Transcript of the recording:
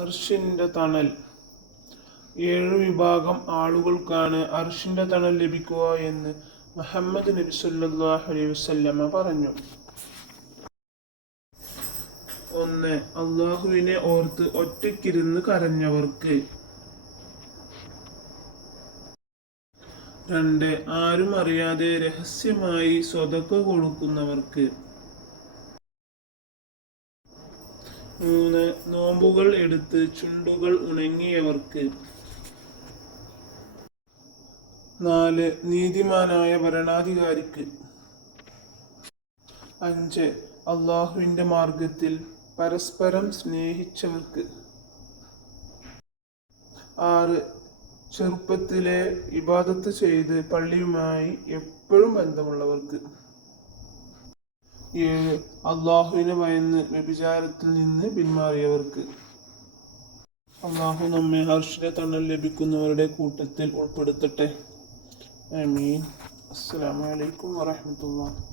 അർഷിന്റെ തണൽ. ഏഴ് വിഭാഗം ആളുകൾക്കാണ് അർഷിന്റെ തണൽ ലഭിക്കുക എന്ന് മുഹമ്മദ് നബി സല്ലല്ലാഹു അലൈഹി പറഞ്ഞു. ഒന്ന് അള്ളാഹുവിനെ ഓർത്ത് ഒറ്റയ്ക്കിരുന്ന് കരഞ്ഞവർക്ക്. രണ്ട് ആരും അറിയാതെ രഹസ്യമായി സ്വതക്ക കൊടുക്കുന്നവർക്ക്. മൂന്ന് നോമ്പുകൾ എടുത്ത് ചുണ്ടുകൾ ഉണങ്ങിയവർക്ക്. നാല് നീതിമാനായ ഭരണാധികാരിക്ക്. അഞ്ച് അള്ളാഹുവിന്റെ മാർഗത്തിൽ പരസ്പരം സ്നേഹിച്ചവർക്ക്. ആറ് ചെറുപ്പത്തിലെ ഇബാദത്ത് ചെയ്ത് പള്ളിയുമായി എപ്പോഴും ബന്ധമുള്ളവർക്ക്. ഏഴ്. അള്ളാഹുവിനെ ഭയന്ന് വ്യഭിചാരത്തിൽ നിന്ന് പിന്മാറിയവർക്ക് അള്ളാഹു നമ്മെ ഹർഷിനെ തണൽ ലഭിക്കുന്നവരുടെ കൂട്ടത്തിൽ ഉൾപ്പെടുത്തട്ടെ. ആമീൻ. അസ്സലാമു അലൈക്കും വറഹ്മത്തുള്ളാഹി